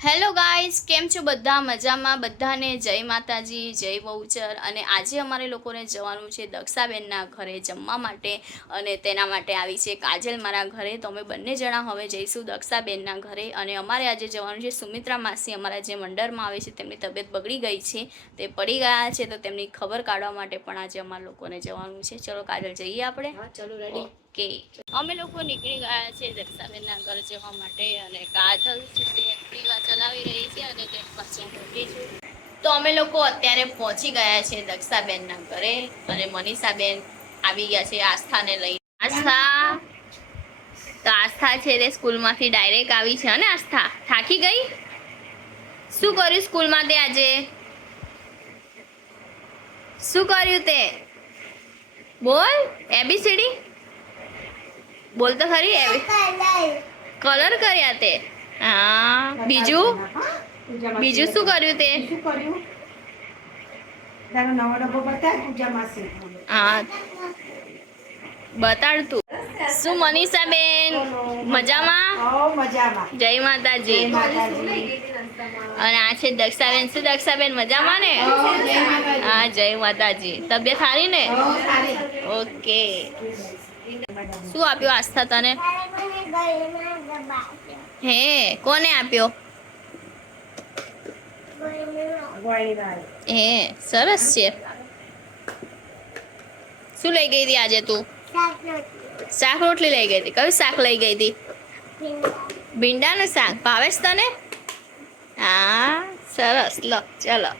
Hello guys, કેમ છો બધા? મજામાં? બધાને જય માતાજી, જય બહુચર. અને આજે અમારે લોકોને જવાનું છે દક્ષાબેનના ઘરે જમવા માટે, અને તેના માટે આવી છે કાજલ મારા ઘરે. તો અમે બંને જણા હવે જઈશું દક્ષાબેનના ઘરે. અને અમારે આજે જવાનું છે સુમિત્રા માસી, અમારા જે મંડળમાં આવે છે, તેમની તબિયત બગડી ગઈ છે, તે પડી ગયા છે, તો તેમની ખબર કાઢવા માટે પણ આજે અમારા લોકોને જવાનું છે. ચલો કાજલ, જઈએ આપણે? ચલો, રેડી? ઓકે, અમે લોકો નીકળી ગયા છે દક્ષાબેનના ઘર જવા માટે. અને કાજલ છે તે એક્ટિવા ચલાવી રહી છે અને તે પાછળ બેઠી છું. તો અમે લોકો અત્યારે પહોંચી ગયા છે દક્ષાબેનના ઘરે. અને મનીષાબેન આવી ગયા છે આસ્થાને લઈ. આસ્થા, તો આસ્થા છે તે સ્કૂલમાંથી ડાયરેક્ટ આવી છે. અને આસ્થા થાકી ગઈ? શું કર્યું સ્કૂલમાં તે આજે? શું કર્યું તે? બોલ, એબીસીડી બોલ તો ખરી. કલર કર્યા તે? હા. બીજું શું કર્યું તે? હા, બતાડ તું. શું મનીષાબેન મજામાં? જય માતાજી. અને આ છે દક્ષાબેન. શું દક્ષાબેન મજામાં ને? હા, જય માતાજી. તબિયત સારી ને? ઓકે. શું આપ્યો આસ્થા તને? હે, કોને આપ્યો? હે, સરસ છે. શું લઈ ગઈ હતી આજે તું? શાક રોટલી લઈ ગઈ હતી. કયું શાક લઈ ગઈ હતી? ભીંડાનું શાક. ભાવેશ તને? હા, સરસ. લો, ચલો.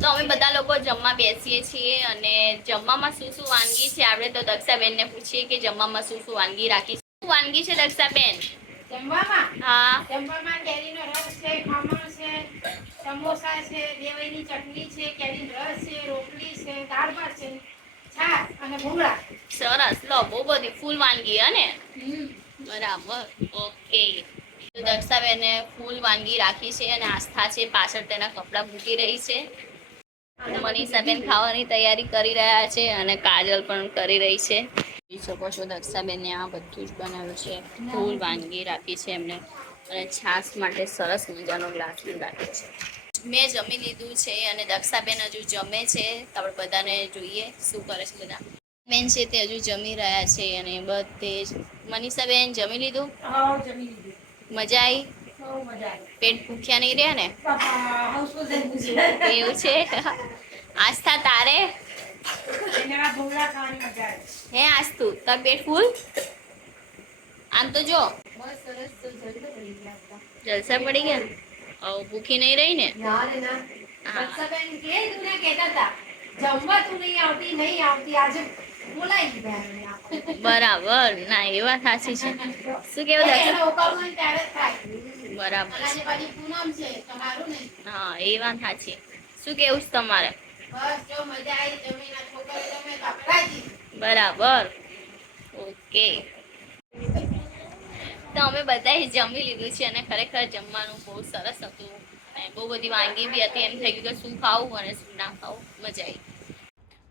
તો અમે બધા લોકો જમવા બેસીએ છીએ. અને જમવામાં શું શું વાનગી છે આપણે તો દક્ષાબેનને પૂછીએ કે જમવામાં શું શું વાનગી રાખી. શું વાનગી છે દક્ષાબેન જમવામાં? હા, જમવામાં કેરીનો રસ છે, ખમણ છે, સમોસા છે, દેવઈની ચટણી છે, કેરીનો રસ છે, રોટલી છે, દાળ ભાત છે, છાશ અને ભૂંગળા. સરસ. લો, બહુ બધી ફૂલ વાનગી હે ને? બરાબર. ઓકે. તો દક્ષાબેને ફૂલ વાનગી રાખી છે. અને આસ્થા છે પાછળ તેના કપડાં મૂકી રહી છે. મનીષાબેન ખાવાની તૈયારી કરી રહ્યા છે. અને કાજલ પણ કરી રહી છે. જોઈ શકો છો દક્ષાબેને આ બધું જ બનાવ્યું છે. ફૂલ વાનગી રાખી છે એમને. અને છાશ માટે સરસ મજાનો ગ્લાસ પણ રાખ્યો છે. મેં જમી લીધું છે અને દક્ષાબેન હજુ જમે છે. તો આપણે બધાને જોઈએ શું કરે છે બધા. બેન છે તે હજુ જમી રહ્યા છે. અને બધે જ મનીષાબેન જમી લીધું? મજા આવી? પેટ ભૂખ્યા નહીં રહ્યા ને? એવું છે? આસ્થા તારે? હે આસ્તુ, તાર પેટ ફૂલ? આમ તો જો જલસા પડી ગયા. ભૂખી નહીં રહી ને? બરાબર. ના, એ વાત સાચી છે. શું કેવું? બરાબર. હા, એ વાત સાચી. શું કેવું છે તમારે? બરાબર. ઓકે. તો અમે બધાએ જમી લીધું છે. અને ખરેખર જમવાનું બહુ સરસ હતું. અને બહુ બધી વાનગી બી હતી. એમ થઈ ગયું કે શું ખાવું અને શું ના ખાવું. મજા આવી.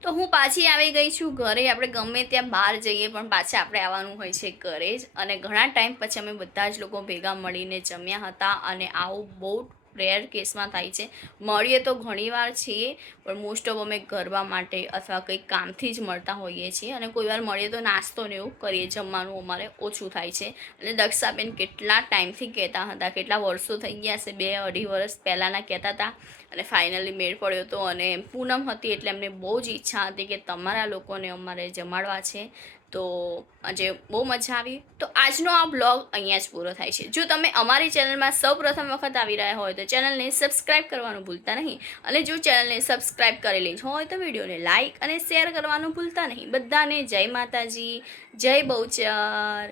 તો હું પાછી આવી ગઈ છું ઘરે. આપણે ગમે ત્યાં બહાર જઈએ પણ પાછા આપણે આવવાનું હોય છે ઘરે જ. અને ઘણા ટાઈમ પછી અમે બધા જ લોકો ભેગા મળીને જમ્યા હતા. અને આવું બહુ રેર કેસમાં થાય છે. મળીએ તો ઘણીવાર છીએ, પણ મોસ્ટ ઓફ અમે ગરબા માટે અથવા કંઈક કામથી જ મળતા હોઈએ છીએ. અને કોઈ વાર મળીએ તો નાસ્તો ને એવું કરીએ. જમવાનું અમારે ઓછું થાય છે. અને દક્ષાબેન કેટલા ટાઈમથી કહેતા હતા, કેટલા વર્ષો થઈ ગયા છે, 2-2.5 વર્ષ પહેલાંના કહેતા હતા. અને ફાઇનલી મેળ પડ્યો હતો. અને પૂનમ હતી એટલે એમને બહુ જ ઈચ્છા હતી કે તમારા લોકોને અમારે જમાડવા છે. તો આજે બહુ મજા આવી. તો આજનો આ બ્લોગ અહીંયા જ પૂરો થાય છે. જો તમે અમારી ચેનલમાં સૌ પ્રથમ વખત આવી રહ્યા હોય તો ચેનલને સબસ્ક્રાઈબ કરવાનું ભૂલતા નહીં. અને જો ચેનલને સબસ્ક્રાઈબ કરેલી જ હોય તો વિડીયોને લાઇક અને શેર કરવાનું ભૂલતા નહીં. બધાને જય માતાજી, જય બહુચર.